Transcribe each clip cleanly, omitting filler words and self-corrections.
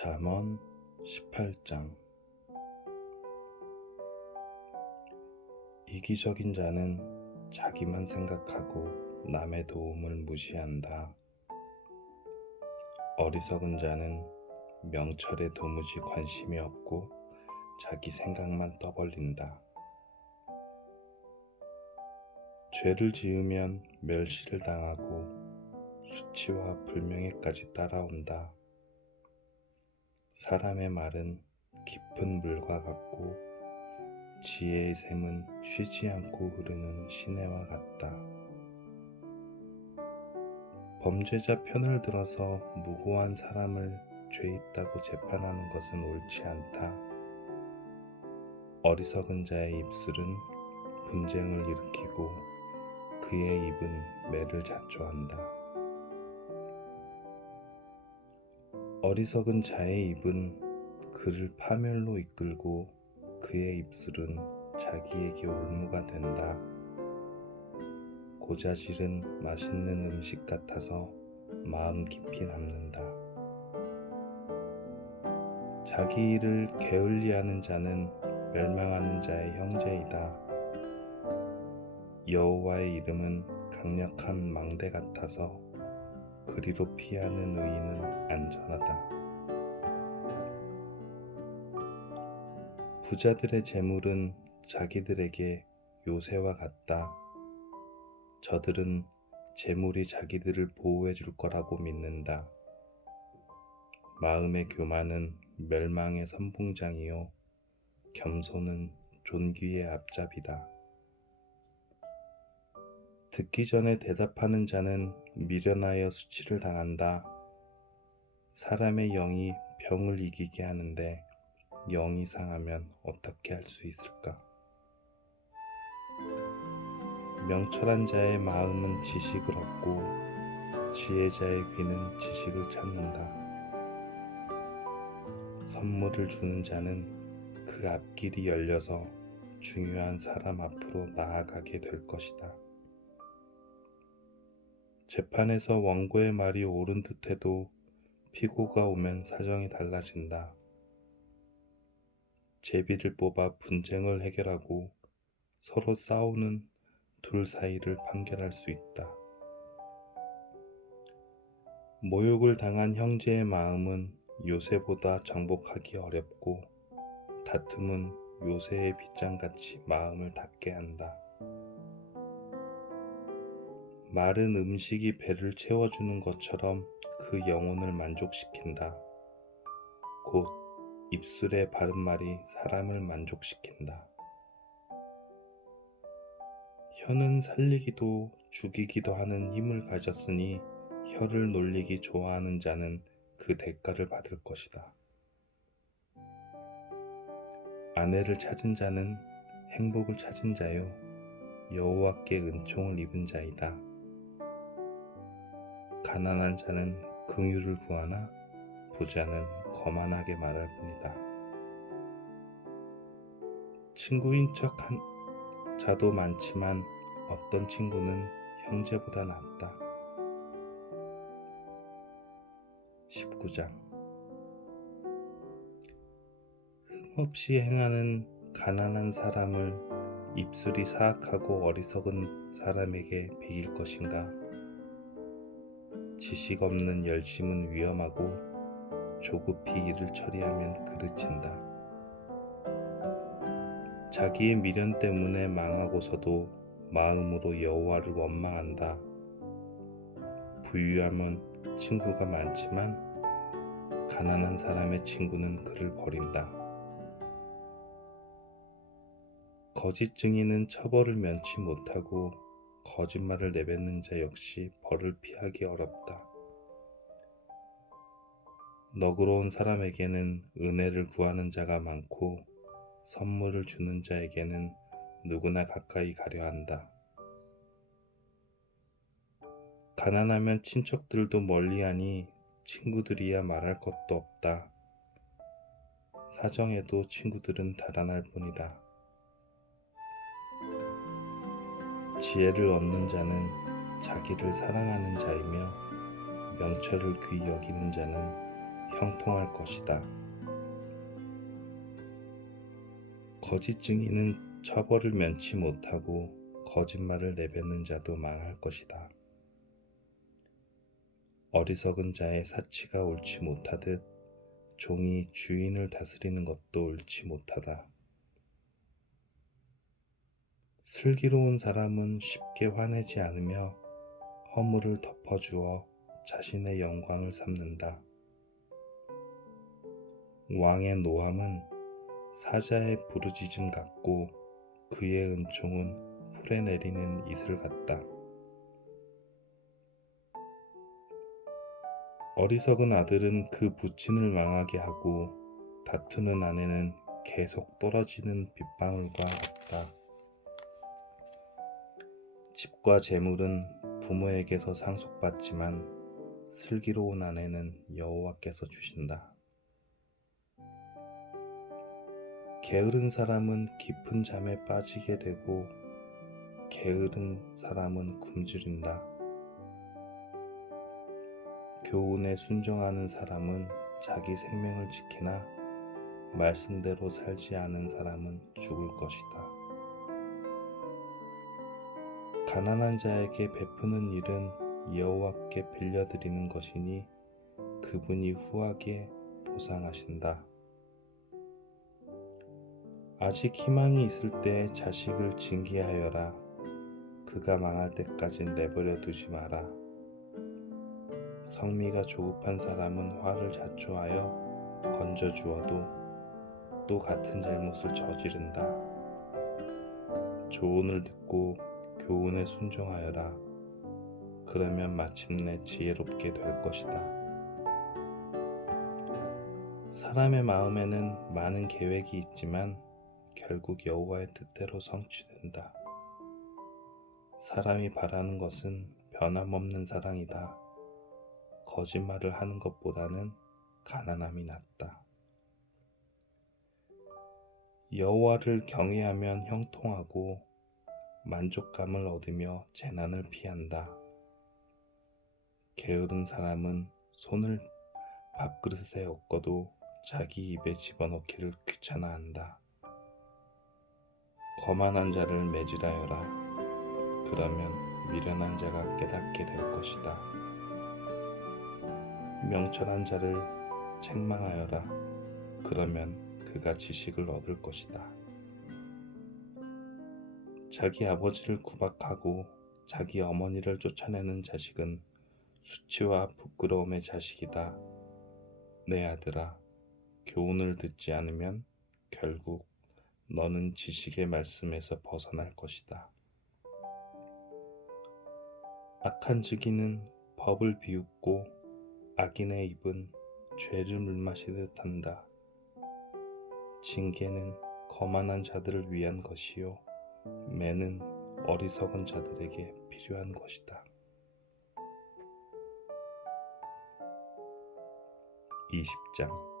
잠언 18장. 이기적인 자는 자기만 생각하고 남의 도움을 무시한다. 어리석은 자는 명철에 도무지 관심이 없고 자기 생각만 떠벌린다. 죄를 지으면 멸시를 당하고 수치와 불명예까지 따라온다. 사람의 말은 깊은 물과 같고 지혜의 샘은 쉬지 않고 흐르는 시내와 같다. 범죄자 편을 들어서 무고한 사람을 죄 있다고 재판하는 것은 옳지 않다. 어리석은 자의 입술은 분쟁을 일으키고 그의 입은 매를 자초한다. 어리석은 자의 입은 그를 파멸로 이끌고 그의 입술은 자기에게 올무가 된다. 고자질은 맛있는 음식 같아서 마음 깊이 남는다. 자기 일을 게을리하는 자는 멸망하는 자의 형제이다. 여호와의 이름은 강력한 망대 같아서 그리로 피하는 의인은 안전하다. 부자들의 재물은 자기들에게 요새와 같다. 저들은 재물이 자기들을 보호해 줄 거라고 믿는다. 마음의 교만은 멸망의 선봉장이요 겸손은 존귀의 앞잡이다. 듣기 전에 대답하는 자는 미련하여 수치를 당한다. 사람의 영이 병을 이기게 하는데 영이 상하면 어떻게 할 수 있을까? 명철한 자의 마음은 지식을 얻고 지혜자의 귀는 지식을 찾는다. 선물을 주는 자는 그 앞길이 열려서 중요한 사람 앞으로 나아가게 될 것이다. 재판에서 원고의 말이 옳은 듯해도 피고가 오면 사정이 달라진다. 제비를 뽑아 분쟁을 해결하고 서로 싸우는 둘 사이를 판결할 수 있다. 모욕을 당한 형제의 마음은 요새보다 정복하기 어렵고 다툼은 요새의 빗장같이 마음을 닫게 한다. 마른 음식이 배를 채워주는 것처럼 그 영혼을 만족시킨다. 곧 입술의 바른 말이 사람을 만족시킨다. 혀는 살리기도 죽이기도 하는 힘을 가졌으니 혀를 놀리기 좋아하는 자는 그 대가를 받을 것이다. 아내를 찾은 자는 행복을 찾은 자요 여호와께 은총을 입은 자이다. 가난한 자는 긍휼을 구하나 부자는 거만하게 말할 뿐이다. 친구인 척한 자도 많지만 어떤 친구는 형제보다 낫다. 19장. 흠없이 행하는 가난한 사람을 입술이 사악하고 어리석은 사람에게 비길 것인가? 지식 없는 열심은 위험하고 조급히 일을 처리하면 그르친다. 자기의 미련 때문에 망하고서도 마음으로 여호와를 원망한다. 부유함은 친구가 많지만 가난한 사람의 친구는 그를 버린다. 거짓 증인은 처벌을 면치 못하고 거짓말을 내뱉는 자 역시 벌을 피하기 어렵다. 너그러운 사람에게는 은혜를 구하는 자가 많고 선물을 주는 자에게는 누구나 가까이 가려 한다. 가난하면 친척들도 멀리하니 친구들이야 말할 것도 없다. 사정에도 친구들은 달아날 뿐이다. 지혜를 얻는 자는 자기를 사랑하는 자이며 명철을 귀히 여기는 자는 형통할 것이다. 거짓 증인은 처벌을 면치 못하고 거짓말을 내뱉는 자도 망할 것이다. 어리석은 자의 사치가 옳지 못하듯 종이 주인을 다스리는 것도 옳지 못하다. 슬기로운 사람은 쉽게 화내지 않으며 허물을 덮어주어 자신의 영광을 삼는다. 왕의 노함은 사자의 부르짖음 같고 그의 은총은 풀에 내리는 이슬 같다. 어리석은 아들은 그 부친을 망하게 하고 다투는 아내는 계속 떨어지는 빗방울과 같다. 집과 재물은 부모에게서 상속받지만 슬기로운 아내는 여호와께서 주신다. 게으른 사람은 깊은 잠에 빠지게 되고 게으른 사람은 굶주린다. 교훈에 순종하는 사람은 자기 생명을 지키나 말씀대로 살지 않은 사람은 죽을 것이다. 가난한 자에게 베푸는 일은 여호와께 빌려드리는 것이니 그분이 후하게 보상하신다. 아직 희망이 있을 때 자식을 징계하여라. 그가 망할 때까지 내버려 두지 마라. 성미가 조급한 사람은 화를 자초하여 건져주어도 또 같은 잘못을 저지른다. 조언을 듣고 교훈에 순종하여라. 그러면 마침내 지혜롭게 될 것이다. 사람의 마음에는 많은 계획이 있지만 결국 여호와의 뜻대로 성취된다. 사람이 바라는 것은 변함없는 사랑이다. 거짓말을 하는 것보다는 가난함이 낫다. 여호와를 경외하면 형통하고 만족감을 얻으며 재난을 피한다. 게으른 사람은 손을 밥그릇에 얹고도 자기 입에 집어넣기를 귀찮아한다. 거만한 자를 매질하여라. 그러면 미련한 자가 깨닫게 될 것이다. 명철한 자를 책망하여라. 그러면 그가 지식을 얻을 것이다. 자기 아버지를 구박하고 자기 어머니를 쫓아내는 자식은 수치와 부끄러움의 자식이다. 내 아들아, 교훈을 듣지 않으면 결국 너는 지식의 말씀에서 벗어날 것이다. 악한 증인은 법을 비웃고 악인의 입은 죄를 물마시듯 한다. 징계는 거만한 자들을 위한 것이요 매는 어리석은 자들에게 필요한 것이다. 20장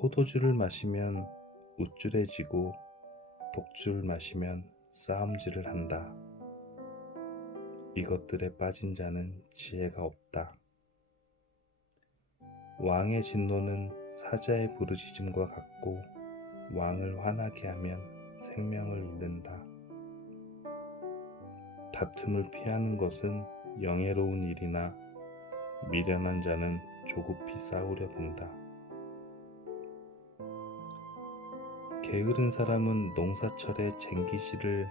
포도주를 마시면 우쭐해지고 독주를 마시면 싸움질을 한다. 이것들에 빠진 자는 지혜가 없다. 왕의 진노는 사자의 부르짖음과 같고 왕을 화나게 하면 생명을 잃는다. 다툼을 피하는 것은 영예로운 일이나 미련한 자는 조급히 싸우려 든다. 게으른 사람은 농사철에 쟁기질을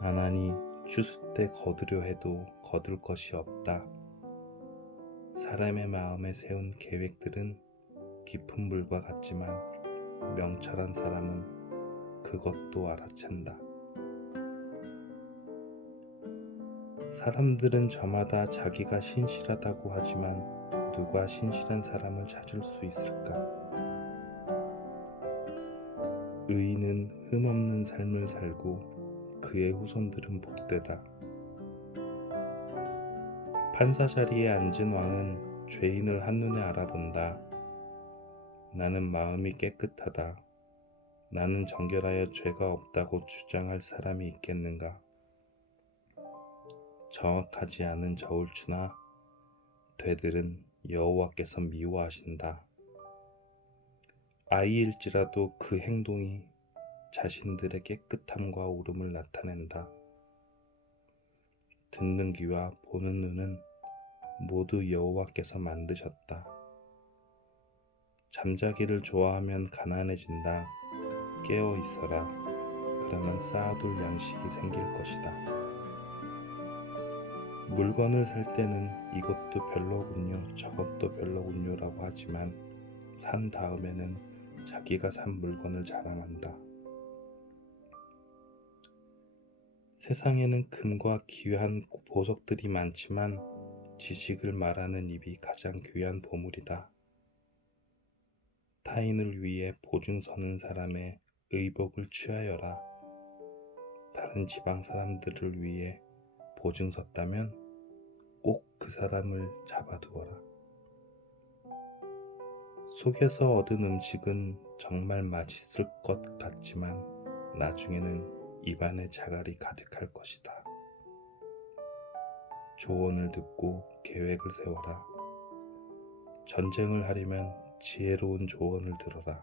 안 하니 추수 때 거두려 해도 거둘 것이 없다. 사람의 마음에 세운 계획들은 깊은 물과 같지만 명철한 사람은 그것도 알아챈다. 사람들은 저마다 자기가 신실하다고 하지만 누가 신실한 사람을 찾을 수 있을까? 의인은 흠없는 삶을 살고 그의 후손들은 복되다. 판사 자리에 앉은 왕은 죄인을 한눈에 알아본다. 나는 마음이 깨끗하다. 나는 정결하여 죄가 없다고 주장할 사람이 있겠는가? 정확하지 않은 저울추나 되들은 여호와께서 미워하신다. 아이일지라도 그 행동이 자신들의 깨끗함과 오름을 나타낸다. 듣는 귀와 보는 눈은 모두 여호와께서 만드셨다. 잠자기를 좋아하면 가난해진다. 깨어 있어라. 그러면 쌓아둘 양식이 생길 것이다. 물건을 살 때는 이것도 별로군요, 저것도 별로군요라고 하지만 산 다음에는 자기가 산 물건을 자랑한다. 세상에는 금과 귀한 보석들이 많지만 지식을 말하는 입이 가장 귀한 보물이다. 타인을 위해 보증 서는 사람의 의복을 취하여라. 다른 지방 사람들을 위해 보증 섰다면 꼭 그 사람을 잡아두어라. 속에서 얻은 음식은 정말 맛있을 것 같지만 나중에는 입안에 자갈이 가득할 것이다. 조언을 듣고 계획을 세워라. 전쟁을 하려면 지혜로운 조언을 들어라.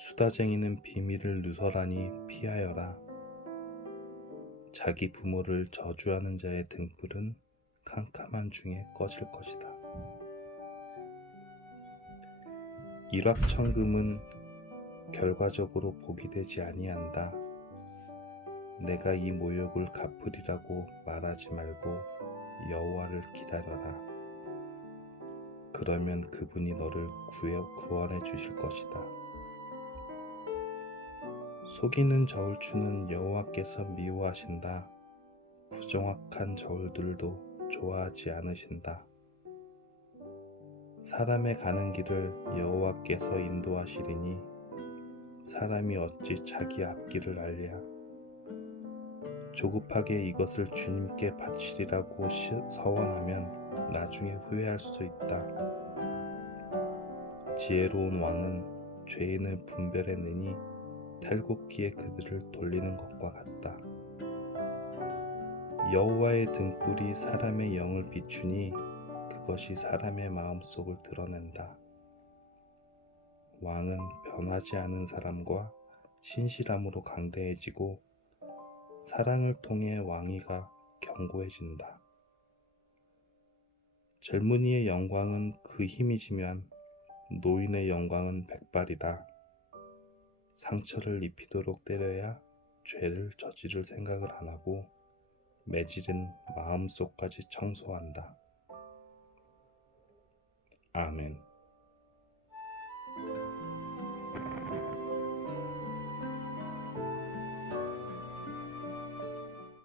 수다쟁이는 비밀을 누설하니 피하여라. 자기 부모를 저주하는 자의 등불은 캄캄한 중에 꺼질 것이다. 일확천금은 결과적으로 복이 되지 아니한다. 내가 이 모욕을 갚으리라고 말하지 말고 여호와를 기다려라. 그러면 그분이 너를 구원해 주실 것이다. 속이는 저울추는 여호와께서 미워하신다. 부정확한 저울들도 좋아하지 않으신다. 사람의 가는 길을 여호와께서 인도하시리니 사람이 어찌 자기 앞길을 알랴. 조급하게 이것을 주님께 바치리라고 서원하면 나중에 후회할 수 있다. 지혜로운 왕은 죄인을 분별해내니 탈곡기에 그들을 돌리는 것과 같다. 여호와의 등불이 사람의 영을 비추니 그것이 사람의 마음속을 드러낸다. 왕은 변하지 않은 사람과 신실함으로 강대해지고 사랑을 통해 왕위가 견고해진다. 젊은이의 영광은 그 힘이지만 노인의 영광은 백발이다. 상처를 입히도록 때려야 죄를 저지를 생각을 안 하고 매질은 마음속까지 청소한다. 아멘.